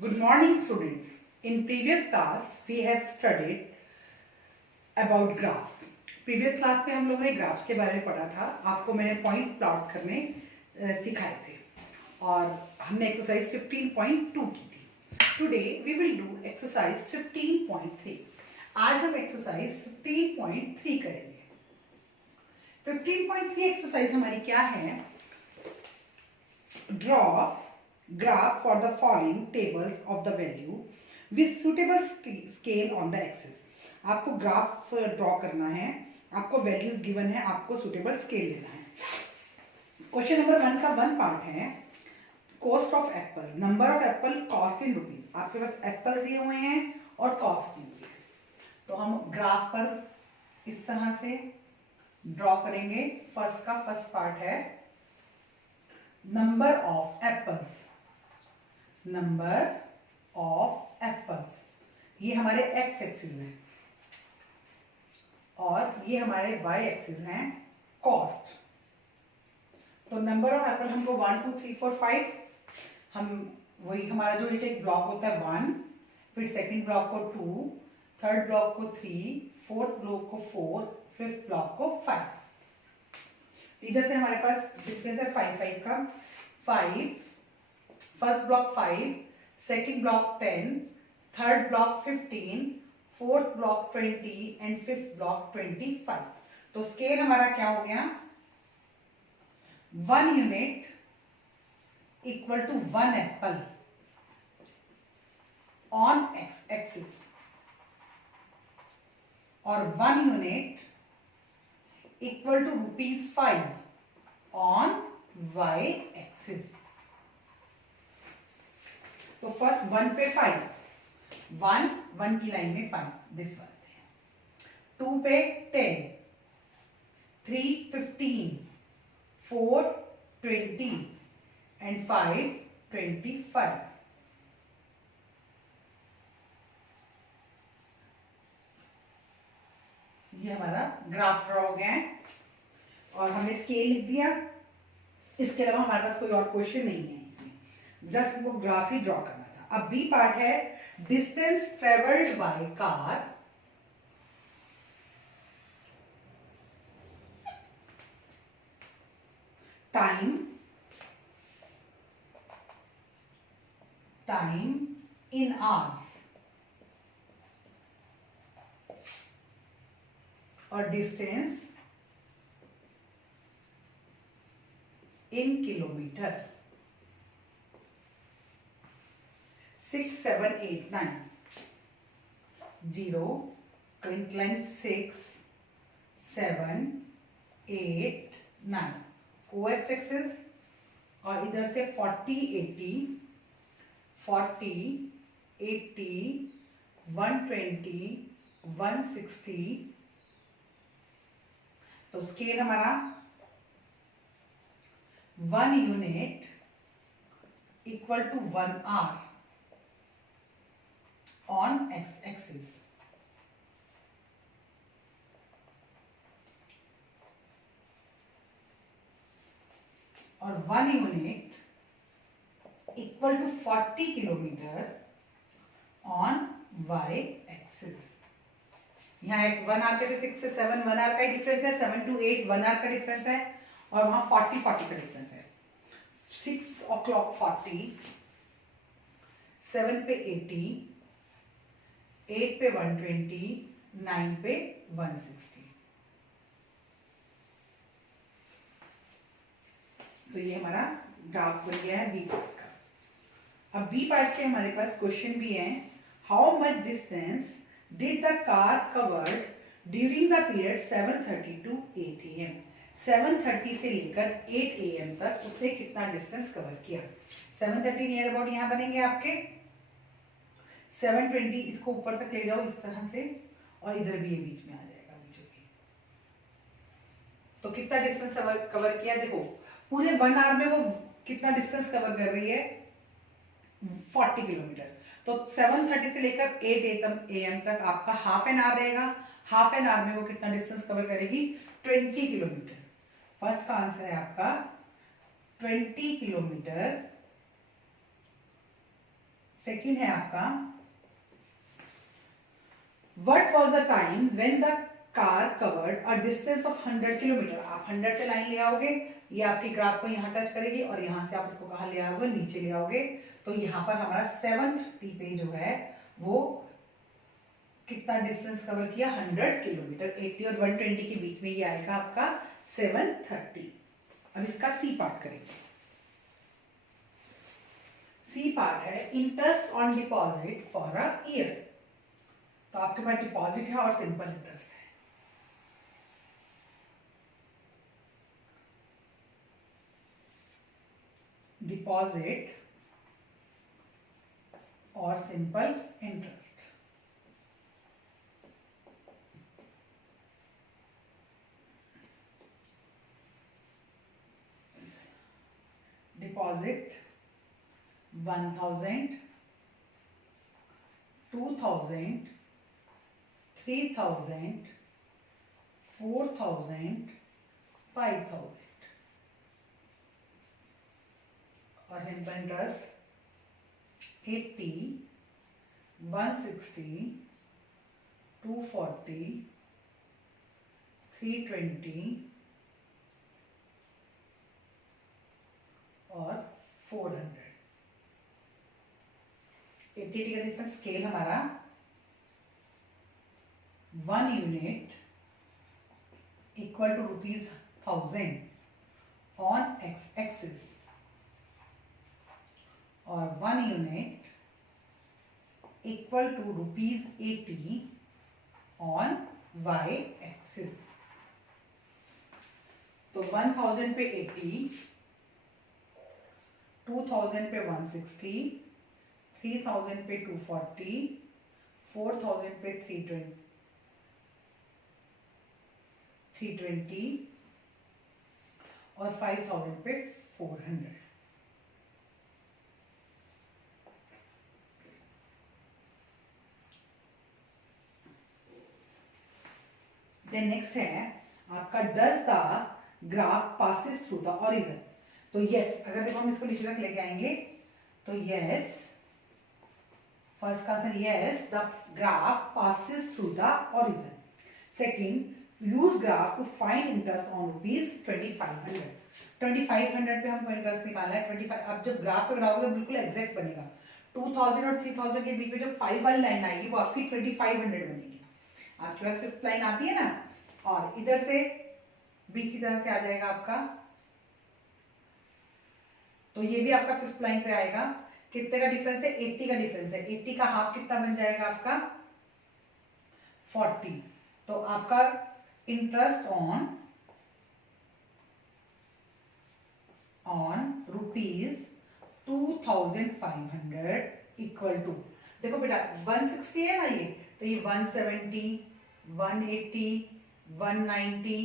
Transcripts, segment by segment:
Good morning, students. In previous class, we have studied about graphs. Previous class में हम लोगों ने graphs के बारे में पढ़ा था. आपको मैंने पॉइंट प्लॉट करने सिखाए थे और हमने एक्सरसाइज 15.2 की थी. Today we will do exercise 15.3. आज हम एक्सरसाइज 15.3 करेंगे. 15.3 एक्सरसाइज हमारी क्या है? Draw graph for the following tables of the value with suitable scale on the axis. आपको ग्राफ ड्रॉ करना है, आपको वैल्यूज गिवन है, आपको सुटेबल स्केल लेना है. क्वेश्चन नंबर 1 का 1 पार्ट है cost of Apple, number of Apple, cost in rupees. आपके पास एप्पल दिए हुए हैं और कॉस्ट दी हुई है. तो हम ग्राफ पर इस तरह से ड्रॉ करेंगे. फर्स्ट पार्ट है number of apples. Number of apples, ये हमारे एक्स एक्सिस है और ये हमारे वाई एक्सिस हैं कॉस्ट. तो नंबर ऑफ एप्पल हमको 1 2 3 4 5, हम वही हमारा जो एक ब्लॉक होता है 1, फिर सेकंड ब्लॉक को 2, थर्ड ब्लॉक को 3, फोर्थ ब्लॉक को 4, फिफ्थ ब्लॉक को 5. इधर से हमारे पास डिफरेंस है 5 5 का. 5, first block 5, second block 10, third block 15, fourth block 20 and fifth block 25. तो स्केल हमारा क्या हो गया? 1 unit equal to 1 apple on x axis और 1 unit equal to ₹5 on y axis. तो फर्स्ट 1 पे 5, 1 की लाइन में 5, दिस वन. 2 पे 10, 3 15, 4 20 एंड 5 25. ये हमारा ग्राफ ड्रॉ हो गया है और हमने स्केल लिख दिया. इसके अलावा हमारे पास कोई और क्वेश्चन नहीं है. जस्ट वो ग्राफ ही ड्रॉ करना था. अब बी पार्ट है distance travelled by car, time in hours और distance in kilometre. 6 7 8 9, 0 current line 6 7 8 9 OX axis और इधर से 40 80 40 80 120 160. तो स्केल हमारा 1 unit equal to 1 hour on x axis. और 1 unit equal to 40 kilometre on y axis. यहाँ एक 1 आवर के 6 से 7 1 आवर का ही डिफरेंस है, 7 to 8 1 आवर का डिफरेंस है और वहां 40 40 का डिफरेंस है. 6 o'clock 40, 7 पे 80, 8 पे 120, 9 पे 160. तो ये हमारा ग्राफ बन गया है बी पार्ट का. अब बी पार्ट के हमारे पास क्वेश्चन भी है. How much distance did the car covered during the period 7:30 to 8 AM. 7:30 से लेकर 8 AM तक उसने कितना डिस्टेंस कवर किया? 7:30 नियर अबाउट यहाँ बनेंगे आपके 720. इसको ऊपर तक ले जाओ इस तरह से और इधर भी ये बीच में आ जाएगा बीचों भी. तो कितना डिस्टेंस कवर किया? देखो पूरे 1 आवर में वो कितना डिस्टेंस कवर कर रही है? 40 किलोमीटर. तो 7:30 से लेकर 8 AM तक आपका हाफ एन आवर रहेगा. हाफ एन आवर में वो कितना डिस्टेंस कवर करेगी? 20 किलोमीटर. फर्स्ट का आंसर है आपका 20 किलोमीटर सेकंड है आपका what was the time when the car covered a distance of 100 kilometre. आप 100 से लाइन ले आओगे, ये आपकी ग्राफ को यहाँ टच करेगी और यहाँ से आप इसको कहाँ ले आओगे, नीचे ले आओगे। तो यहाँ पर हमारा 730 पे जो है वो कितना डिस्टेंस कवर किया, 100 किलोमीटर। 80 और 120 के बीच में ये आएगा आपका 730। अब इसका सी पार्ट करेंगे। सी पार्ट है interest on deposit for a year. तो आपके पास डिपॉजिट है और सिंपल इंटरेस्ट है। डिपॉजिट और सिंपल इंटरेस्ट। डिपॉजिट 1000, 2000, 3000, 4000, 5000 और सिंपल इंटरेस्ट 80, 160, 240, 320 और 400। 80 का डिफरेंस स्केल हमारा 1 unit equal to ₹1000 on x axis और 1 unit equal to ₹80 on y axis. तो 1000 पे 80, 2000 पे 160, 3000 पे 240, 4000 पे 320 और 5000 पे 400। देन नेक्स्ट है आपका does the graph passes through the origin. तो यस, अगर देखो हम इसको नीचे तक लेके आएंगे तो यस, फर्स्ट का answer yes, the graph passes through the origin. Second, use graph to find interest on ₹2500। 2500 पे हमको इंटरेस्ट निकालना है। 25, अब जब ग्राफ पे बनाओगे तो बिल्कुल एग्जैक्ट बनेगा। 2000 और 3000 के बीच में जो 5 वाली लाइन आएगी वो आपकी 2500 बनेगी। आपके पास 5th लाइन आती है ना, और इधर से भी इसी तरह से आ जाएगा आपका। तो ये भी आपका 5th लाइन पे आएगा। कितने का डिफरेंस है, 80 का डिफरेंस है। 80 का हाफ कितना बन जाएगा आपका 40। तो आपका इंटरेस्ट ऑन ₹2500 इक्वल टू, देखो बेटा 160 है ना ये, तो ये 170, 180, 190,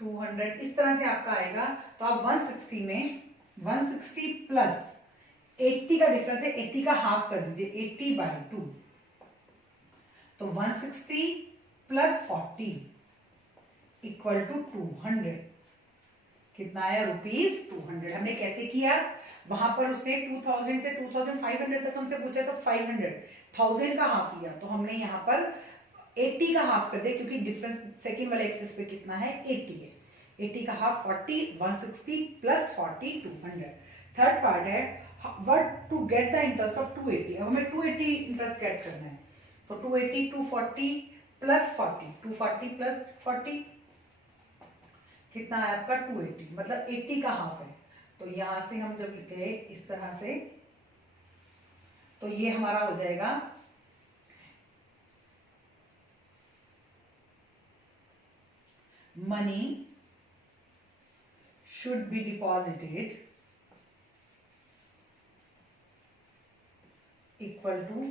200 इस तरह से आपका आएगा। तो आप 160 में 160 प्लस 80 का डिफरेंस है, 80 का हाफ कर दीजिए, 80/2। तो 160 प्लस 40 इक्वल टू 200। कितना आया, ₹200। हमने कैसे किया, वहां पर उसने 2000 से 2500 तक हमसे पूछा, तो 1000 का हाफ लिया। तो हमने यहाँ पर 80 का हाफ कर दिया, क्योंकि डिफरेंस सेकंड वाले एक्सिस पे कितना है, 80 है। 80 का हाफ 40, 160 प्लस 40 200। थर्ड पार्ट है what to get the interest of 280। अब हमें 280 इंटरेस्ट गेट करना है। तो 280 240 प्लस 40, 240 प्लस 40 कितना है आपका 280, मतलब 80 का हाफ है। तो यहां से हम जब लिखे इस तरह से, तो ये हमारा हो जाएगा money should be deposited equal to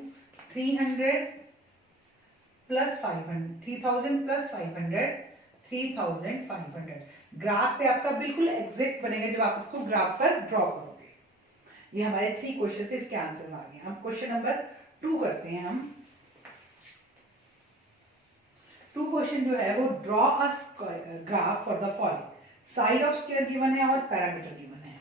300 plus 500, 3000 plus 500, 3500। Graph पे आपका बिल्कुल एग्जैक्ट बनेगा जब आप इसको ग्राफ पर ड्रॉ करोगे। ये हमारे 3 क्वेश्चन से इसके आंसर आ गए। हम क्वेश्चन नंबर 2 करते हैं। हम 2 क्वेश्चन जो है वो draw a graph for the following. Side of square given है और पैरामीटर गिवन है।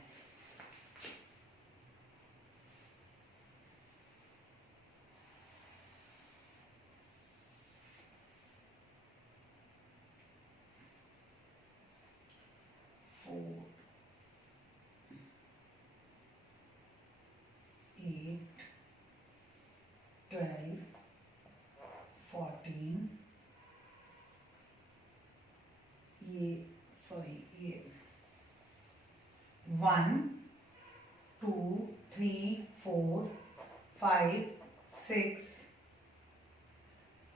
14, ये सॉरी ये 1 2 3 4 5 6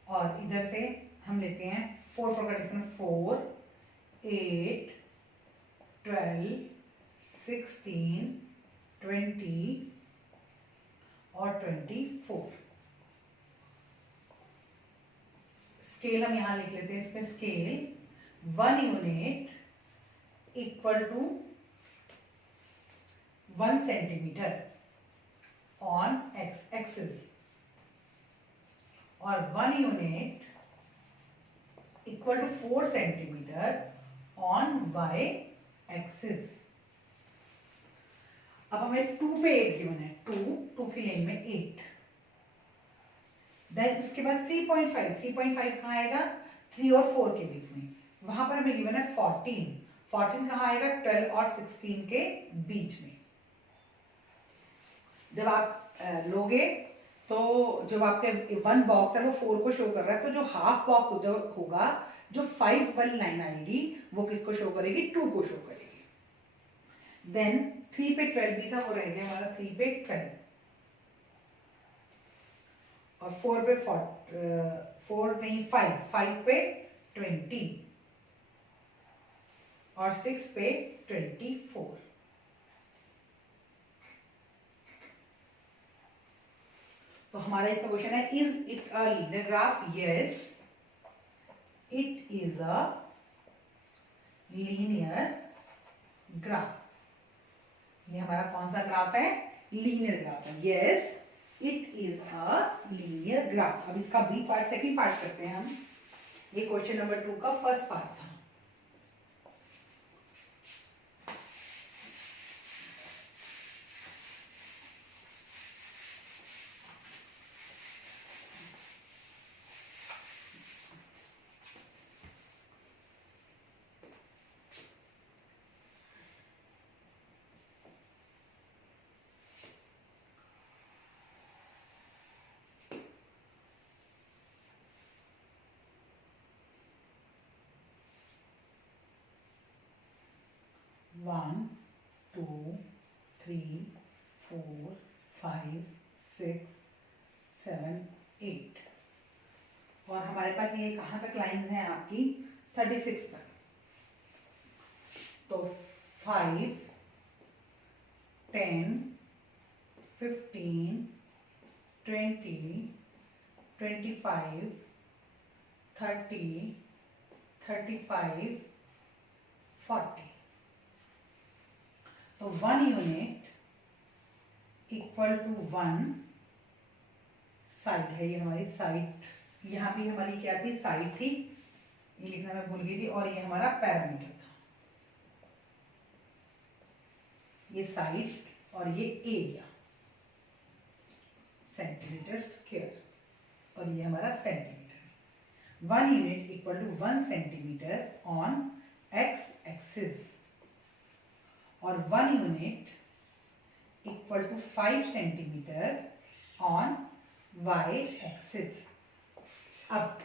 और इधर से हम लेते हैं 4 4 का डिफरेंस 4 8 12 16 20 और 24। स्केल हम यहां लिख लेते हैं, इसमें scale 1 unit equal to 1 centimetre on x axis और 1 unit equal to 4 centimetre on y axis. अब हमें 2 पे 8 गिवन है, 2 की लाइन में 8। देन उसके बाद 3.5 कहाँ आएगा, 3 और 4 के बीच में, वहां पर हमें गिवन है 14 कहाँ आएगा, 12 और 16 के बीच में। जब आप लोगे तो जब आपके 1 बॉक्स है वो 4 को शो कर रहा है, तो जो हाफ बॉक्स होगा, जो 5 वाली लाइन आएगी वो किसको शो करेगी, 2 को शो करेगी। देन 3 पे 12 भी था, वो रह गया हमारा 3 पे 12 और 4 पे 4 नहीं 5 पे 20 और 6 पे 24। तो हमारा इसका क्वेश्चन है, is it a linear graph? Yes, it is a linear graph. ये हमारा कौन सा ग्राफ है, लीनियर ग्राफ है। Yes, it is a linear graph. अब इसका बी पार्ट, सेकंड पार्ट करते हैं हम। ये क्वेश्चन नंबर 2 का फर्स्ट पार्ट था। वन 2 3 4 5 6 7 8 और हमारे पास ये कहाँ तक लाइन है आपकी, 36 तक। तो 5 10 15 20 25 30 35 40। तो 1 यूनिट इक्वल टू 1 साइड है, ये हमारी साइड, यहाँ भी हमारी क्या थी, साइड थी, ये लिखना मैं भूल गई थी, और ये हमारा पैरामीटर था, ये साइड और ये एरिया सेंटीमीटर स्क्वायर और ये हमारा centimetre. 1 unit equal to 1 centimetre on x axis और 1 unit equal to 5 centimetre on y axis. अब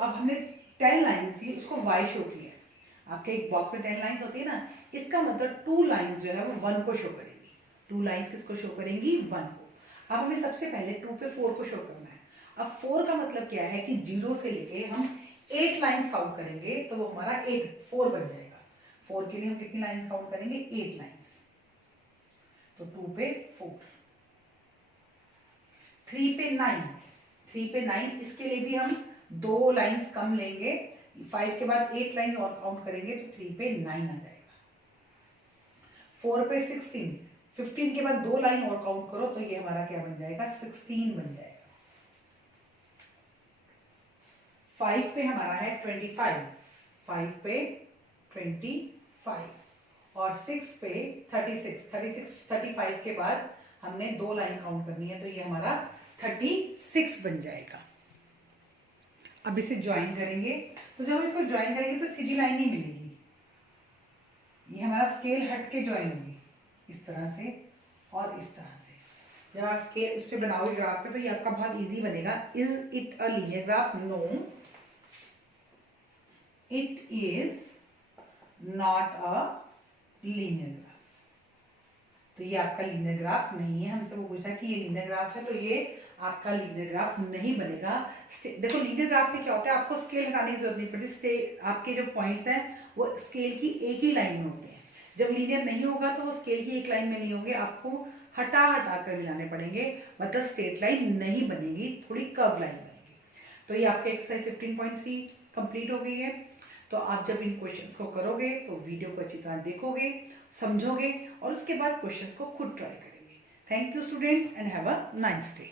हमने 10 लाइन्स थी, उसको वाई शो किया। आपके एक बॉक्स में 10 लाइन्स होती है ना, इसका मतलब 2 लाइन्स जो है वो 1 को शो करेंगी। 2 लाइन्स किसको शो करेंगी, 1 को। अब हमें सबसे पहले 2 पे 4 को शो करना है। अब 4 का मतलब क्या है कि 0 से लेके हम 8 लाइन्स काउंट करेंगे तो वो हमारा 4 बन जाएगा। 4 के लिए हम कितनी लाइन्स काउंट करेंगे, 8 लाइन्स। तो 2 पे 4, 3 पे 9, इसके लिए भी हम 2 लाइन्स कम लेंगे। 5 के बाद 8 लाइन और काउंट करेंगे तो 3 पे 9 आ जाएगा। 4 पे 16, 15 के बाद 2 लाइन और काउंट करो तो ये हमारा क्या बन जाएगा, 16 बन जाएगा। 5 पे हमारा है 25, 5 पे 25 और 6 पे 35 के बाद हमने 2 लाइन काउंट करनी है तो ये हमारा 36 बन जाएगा। अब इसे ज्वाइन करेंगे, तो जब हम इसको ज्वाइन करेंगे तो सीधी लाइन नहीं मिलेगी, ये हमारा स्केल हट के ज्वाइन होगी, इस तरह से और इस तरह से। जब आप स्केल उस पर बनाओगे ग्राफ पे तो ये आपका बहुत इजी बनेगा। Is it a linear graph? No, it is not a linear graph. तो ये आपका लीनियर ग्राफ नहीं है। हमसे वो पूछा कि ये लीनियर ग्राफ है, तो ये आपका लीनियर ग्राफ नहीं बनेगा। देखो लीनियर ग्राफ में क्या होता है, आपको स्केल हटाने की जरूरत नहीं पड़ती। आपके जो पॉइंट्स हैं वो स्केल की एक ही लाइन में होते हैं। जब लीनियर नहीं होगा तो वो स्केल की एक लाइन में नहीं होंगे, आपको हटा हटा कर मिलाने पड़ेंगे, मतलब स्ट्रेट लाइन नहीं बनेगी, थोड़ी कर्व लाइन बनेगी। तो ये आपके एक्सरसाइज 15.3 कंप्लीट हो गई है। तो आप जब इन क्वेश्चंस को करोगे तो वीडियो को अच्छी तरह देखोगे, समझोगे और उसके बाद क्वेश्चंस को खुद ट्राई करेंगे। Thank you students and have a nice day.